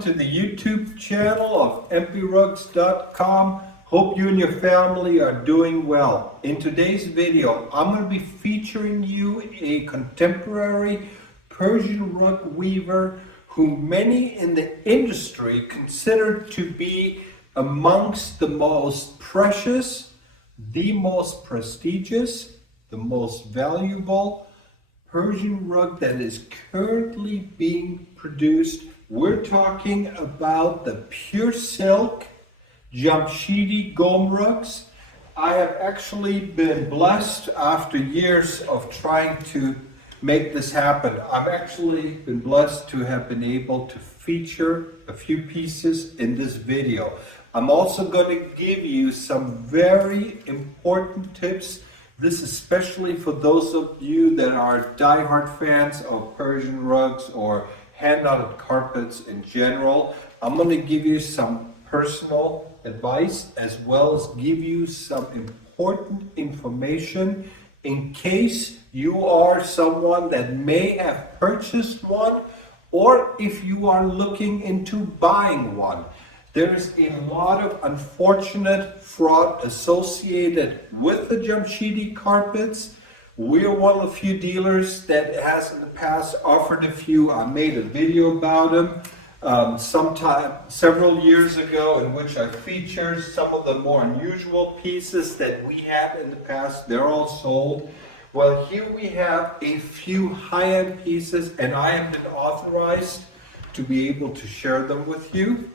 To the YouTube channel of mprugs.com. Hope you and your family are doing well. In today's video, I'm going to be featuring you a contemporary Persian rug weaver who many in the industry consider to be amongst the most precious, the most prestigious, the most valuable Persian rug that is currently being produced. We're talking about the pure silk Jamshidi Qum rugs. I have actually been blessed after years of trying to make this happen. I've actually been blessed to have been able to feature a few pieces in this video. I'm also going to give you some very important tips. This is especially for those of you that are diehard fans of Persian rugs or hand-knotted carpets in general. I'm going to give you some personal advice as well as give you some important information in case you are someone that may have purchased one or if you are looking into buying one. There's a lot of unfortunate fraud associated with the Jamshidi carpets. We're one of the few dealers that has in the past offered a few. I made a video about them several years ago in which I featured some of the more unusual pieces that we had in the past. They're all sold. Well, here we have a few high-end pieces and I have been authorized to be able to share them with you.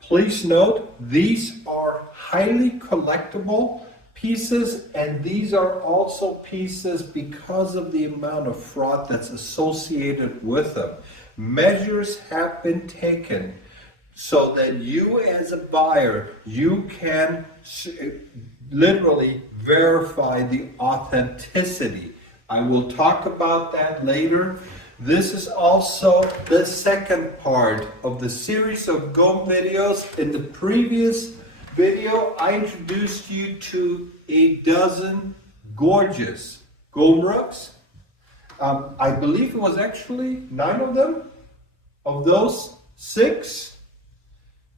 Please note, these are highly collectible pieces, and these are also pieces because of the amount of fraud that's associated with them. Measures have been taken so that you as a buyer, you can literally verify the authenticity. I will talk about that later. This is also the second part of the series of Qum videos. In the previous video, I introduced you to a dozen gorgeous Qum rugs. I believe it was actually 9 of them. Of those 6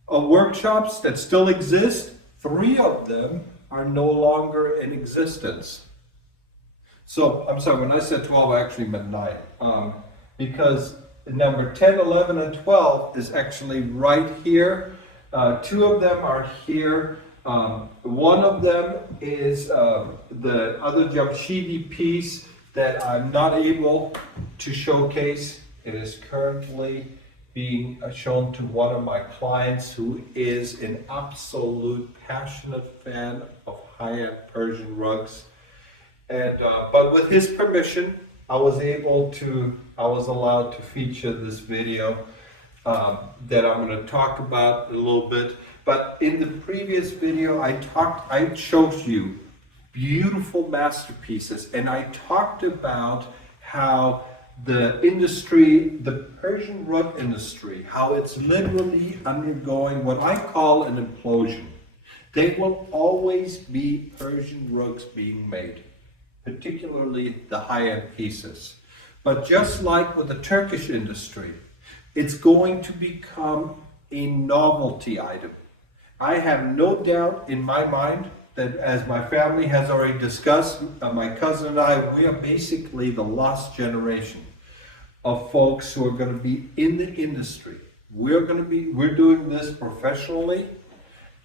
workshops that still exist, 3 of them are no longer in existence. So, I'm sorry, when I said 12, I actually meant 9. Because number 10, 11, and 12 is actually right here. 2 of them are here. One of them is the other Jamshidi piece that I'm not able to showcase. It is currently being shown to one of my clients who is an absolute passionate fan of high-end Persian rugs. And but with his permission, I was allowed to feature this video that I'm going to talk about a little bit. But in the previous video, I showed you beautiful masterpieces, and I talked about how the industry, the Persian rug industry, how it's literally undergoing what I call an implosion. There will always be Persian rugs being made, particularly the high-end pieces. But just like with the Turkish industry, it's going to become a novelty item. I have no doubt in my mind that, as my family has already discussed, my cousin and I, we are basically the lost generation of folks who are going to be in the industry. We're doing this professionally.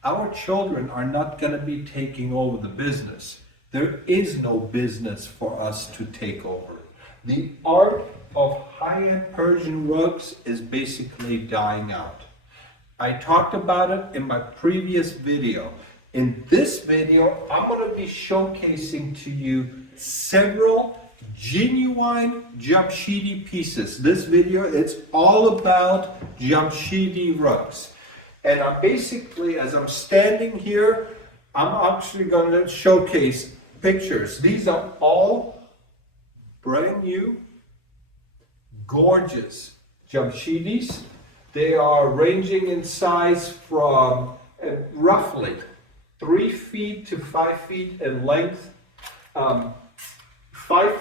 Our children are not going to be taking over the business. There is no business for us to take over. The art of high-end Persian rugs is basically dying out. I talked about it in my previous video. In this video, I'm going to be showcasing to you several genuine Jamshidi pieces. This video, it's all about Jamshidi rugs. And I'm basically, as I'm standing here, I'm actually going to showcase pictures. These are all brand new, gorgeous Jamshidis. They are ranging in size from roughly 3 feet to 5 feet in length, 5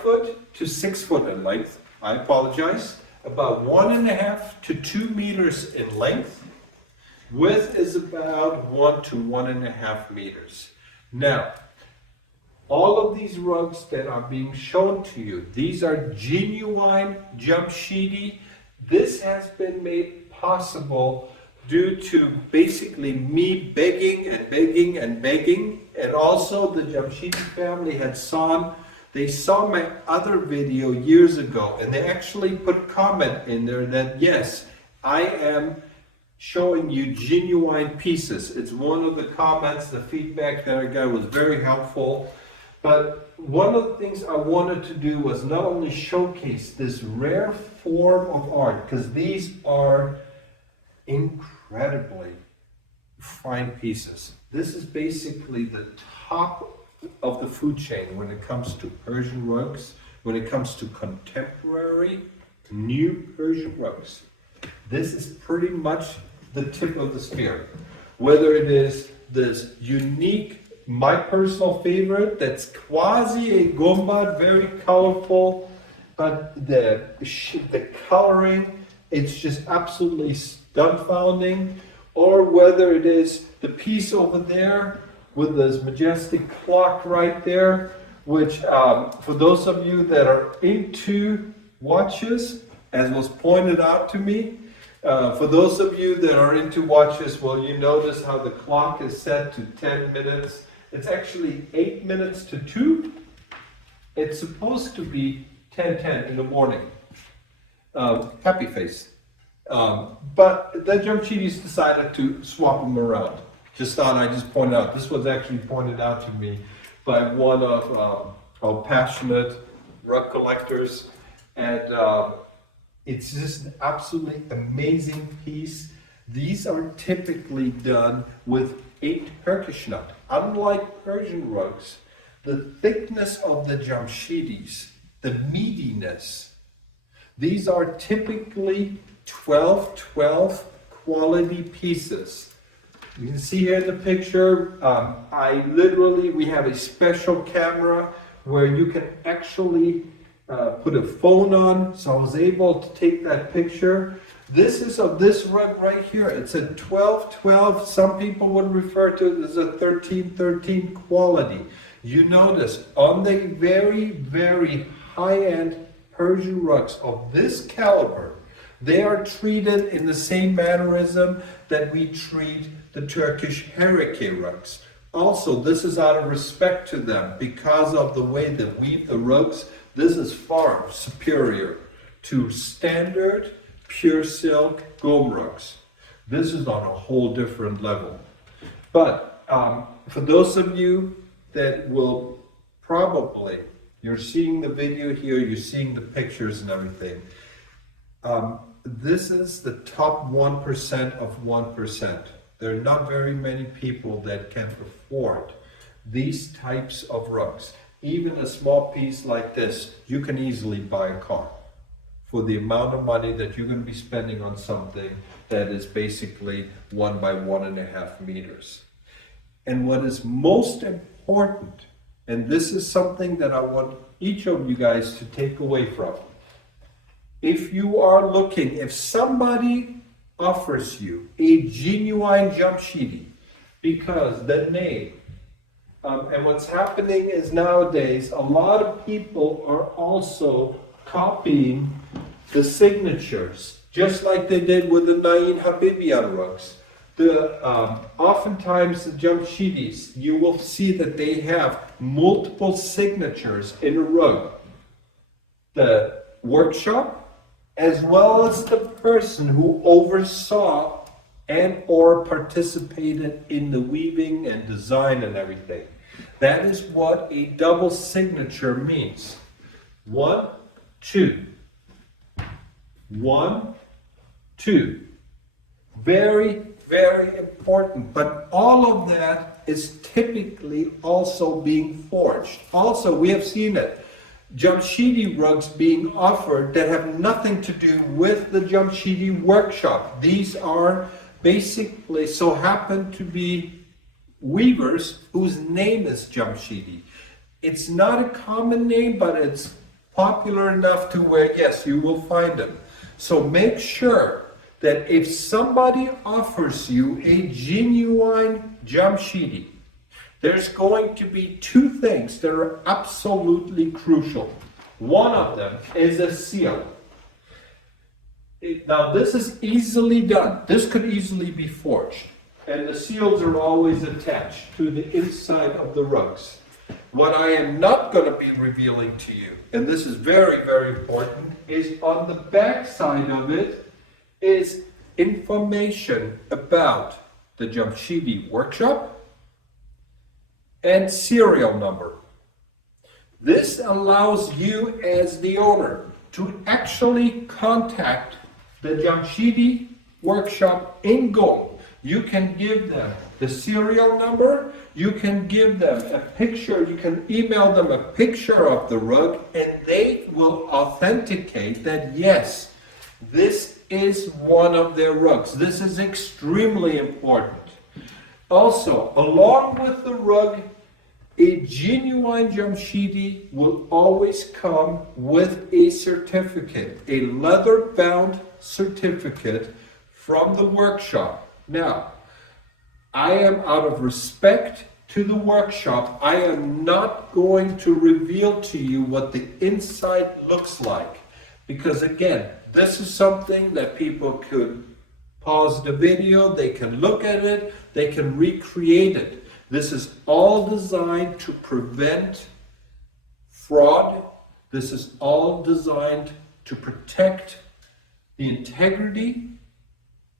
foot to 6 foot in length. I apologize. about 1.5 to 2 meters in length. Width is about 1 to 1.5 meters. Now, all of these rugs that are being shown to you, these are genuine Jamshidi. This has been made possible due to basically me begging and begging and begging. And also the Jamshidi family they saw my other video years ago, and they actually put comment in there that yes, I am showing you genuine pieces. It's one of the comments, the feedback that I got was very helpful. But one of the things I wanted to do was not only showcase this rare form of art, because these are incredibly fine pieces. This is basically the top of the food chain when it comes to Persian rugs, when it comes to contemporary new Persian rugs. This is pretty much the tip of the spear. Whether it is this unique, my personal favorite, that's quasi a gumbad, very colorful, but the coloring, it's just absolutely dumbfounding. Or whether it is the piece over there with this Majestic Clock right there, which for those of you that are into watches, as was pointed out to me, for those of you that are into watches, well, you notice how the clock is set to 10 minutes. It's actually 8 minutes to 2. It's supposed to be 10:10 in the morning. Happy face. But the Jamshidis decided to swap them around. Just thought I just pointed out. This was actually pointed out to me by one of passionate rug collectors. And it's just an absolutely amazing piece. These are typically done with 8 Turkish nut. Unlike Persian rugs, the thickness of the Jamshidis, the meatiness, these are typically 12/12 quality pieces. You can see here in the picture, we have a special camera where you can actually put a phone on, so I was able to take that picture. This is of this rug right here. It's a 12/12. Some people would refer to it as a 13/13 quality. You notice on the very, very high-end Persian rugs of this caliber, they are treated in the same mannerism that we treat the Turkish Hereke rugs. Also, this is out of respect to them because of the way they weave the rugs. This is far superior to standard pure silk Qum rugs. This is on a whole different level. But for those of you that will probably, you're seeing the video here, you're seeing the pictures and everything. This is the top 1% of 1%. There are not very many people that can afford these types of rugs. Even a small piece like this, you can easily buy a car for the amount of money that you're going to be spending on something that is basically 1 by 1.5 meters. And what is most important, and this is something that I want each of you guys to take away from. If you are looking, if somebody offers you a genuine Jamshidi, because the name, and what's happening is nowadays, a lot of people are also copying the signatures, just like they did with the Nain Habibian rugs. Oftentimes the Jamshidis, you will see that they have multiple signatures in a rug. The workshop, as well as the person who oversaw and or participated in the weaving and design and everything. That is what a double signature means. 1, 2. 1, 2. Very, very important. But all of that is typically also being forged. Also, we have seen it. Jamshidi rugs being offered that have nothing to do with the Jamshidi workshop. These are basically so happen to be weavers whose name is Jamshidi. It's not a common name, but it's popular enough to where, yes, you will find them. So make sure that if somebody offers you a genuine Jamshidi, there's going to be two things that are absolutely crucial. One of them is a seal. Now this is easily done. This could easily be forged. And the seals are always attached to the inside of the rugs. What I am not going to be revealing to you, and this is very, very important, is on the back side of it is information about the Jamshidi workshop and serial number. This allows you as the owner to actually contact the Jamshidi workshop in Qum. You can give them the serial number, you can give them a picture, you can email them a picture of the rug, and they will authenticate that yes, this is one of their rugs. This is extremely important. Also, along with the rug, a genuine Jamshidi will always come with a certificate, a leather-bound certificate from the workshop. Now, I am out of respect to the workshop, I am not going to reveal to you what the inside looks like. Because again, this is something that people could pause the video, they can look at it, they can recreate it. This is all designed to prevent fraud. This is all designed to protect the integrity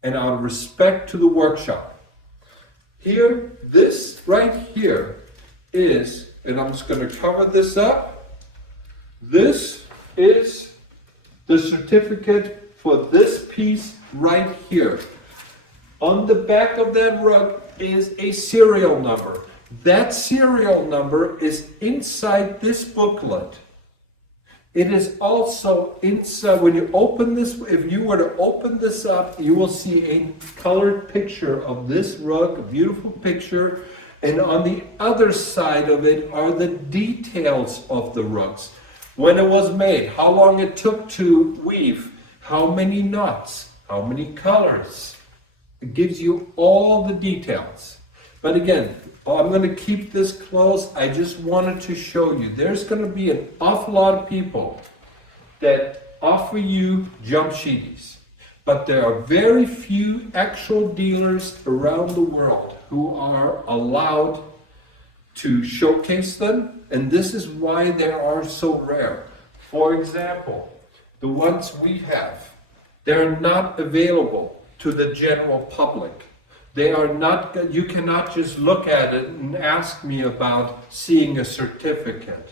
and out of respect to the workshop. Here, this right here is, and I'm just going to cover this up, this is the certificate for this piece right here. On the back of that rug is a serial number. That serial number is inside this booklet. It is also inside, when you open this, if you were to open this up, you will see a colored picture of this rug, a beautiful picture, and on the other side of it are the details of the rugs. When it was made, how long it took to weave, how many knots, how many colors. It gives you all the details. But again, I'm going to keep this close. I just wanted to show you. There's going to be an awful lot of people that offer you Jamshidis. But there are very few actual dealers around the world who are allowed to showcase them. And this is why they are so rare. For example, the ones we have, they're not available to the general public. They are not, you cannot just look at it and ask me about seeing a certificate.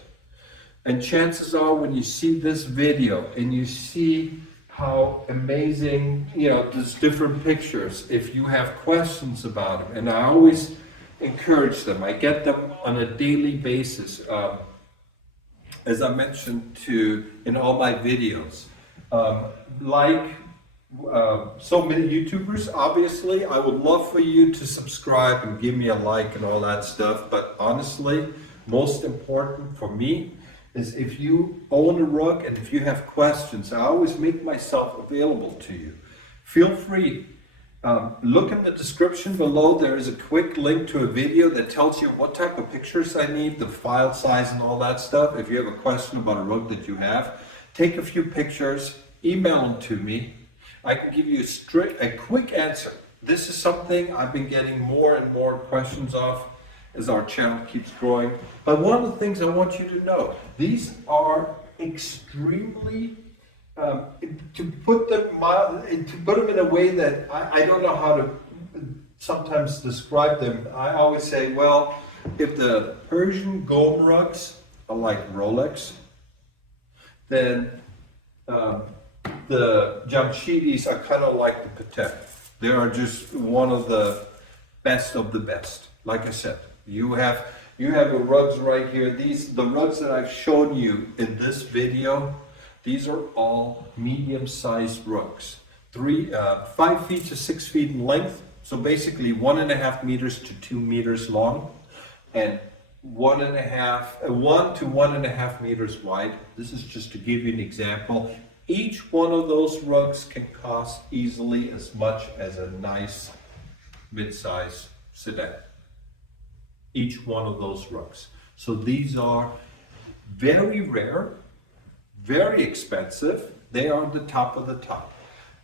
And chances are when you see this video and you see how amazing, there's different pictures, if you have questions about them, and I always encourage them. I get them on a daily basis. As I mentioned in all my videos, so many YouTubers, obviously, I would love for you to subscribe and give me a like and all that stuff, but honestly, most important for me is if you own a rug and if you have questions, I always make myself available to you. Feel free. Look in the description below, there is a quick link to a video that tells you what type of pictures I need, the file size and all that stuff. If you have a question about a rug that you have, take a few pictures, email them to me. I can give you a quick answer. This is something I've been getting more and more questions of as our channel keeps growing. But one of the things I want you to know, these are extremely, to put them in a way that I don't know how to sometimes describe them. I always say, well, if the Persian Qum rugs are like Rolex, then the Jamshidis are kind of like the Patek. They are just one of the best of the best. Like I said, you have the rugs right here. The rugs that I've shown you in this video, these are all medium-sized rugs. 5 feet to 6 feet in length. So basically 1.5 meters to 2 meters long, and 1 to 1.5 meters wide. This is just to give you an example. Each one of those rugs can cost easily as much as a nice mid-size sedan. Each one of those rugs. So these are very rare, very expensive. They are the top of the top.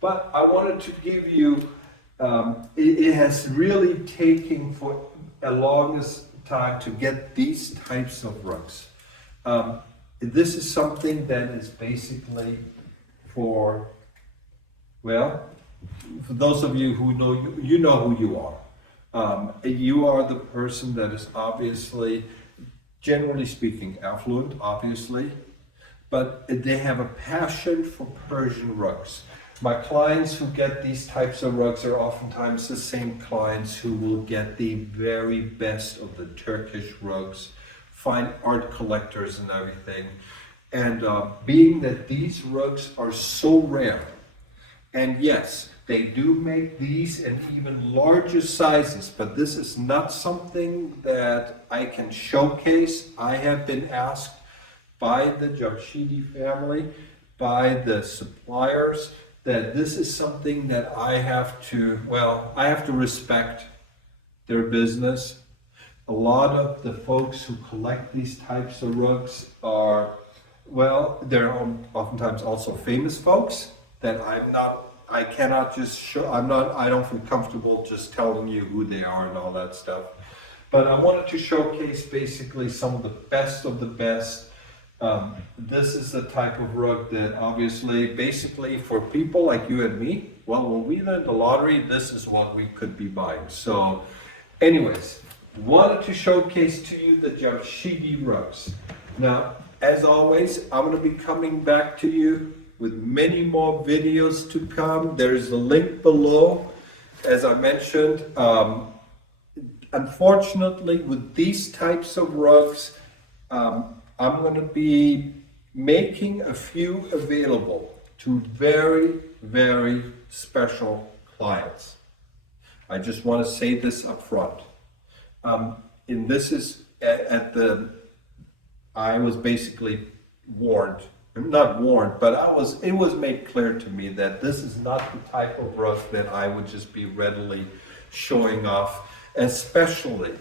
But I wanted to give you, it has really taken for a longest time to get these types of rugs. This is something that is basically for, well, for those of you who know you know who you are. You are the person that is obviously, generally speaking, affluent, obviously, but they have a passion for Persian rugs. My clients who get these types of rugs are oftentimes the same clients who will get the very best of the Turkish rugs, fine art collectors and everything. And being that these rugs are so rare, and yes, they do make these in even larger sizes, but this is not something that I can showcase. I have been asked by the Jamshidi family, by the suppliers, that this is something that I have to, well, I have to respect their business. A lot of the folks who collect these types of rugs are, well, they're oftentimes also famous folks that I cannot just show, I don't feel comfortable just telling you who they are and all that stuff. But I wanted to showcase basically some of the best of the best. This is the type of rug that obviously, basically for people like you and me, well, when we win the lottery, this is what we could be buying. So anyways, wanted to showcase to you the Jamshidi rugs. Now, as always, I'm going to be coming back to you with many more videos to come. There's a link below. As I mentioned, unfortunately, with these types of rugs, I'm going to be making a few available to very, very special clients. I just want to say this up front. And this is I was basically warned, not warned, but it was made clear to me that this is not the type of rug that I would just be readily showing off, especially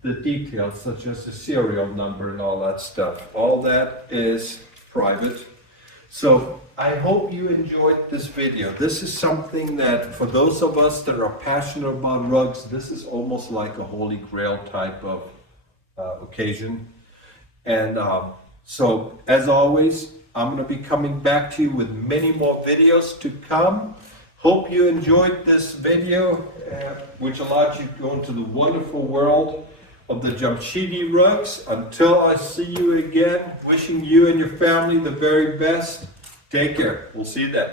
the details such as the serial number and all that stuff. All that is private. So I hope you enjoyed this video. This is something that for those of us that are passionate about rugs, this is almost like a holy grail type of occasion. And so as always, I'm going to be coming back to you with many more videos to come. Hope you enjoyed this video, which allowed you to go into the wonderful world of the Jamshidi rugs. Until I see you again, wishing you and your family the very best. Take care. We'll see you then.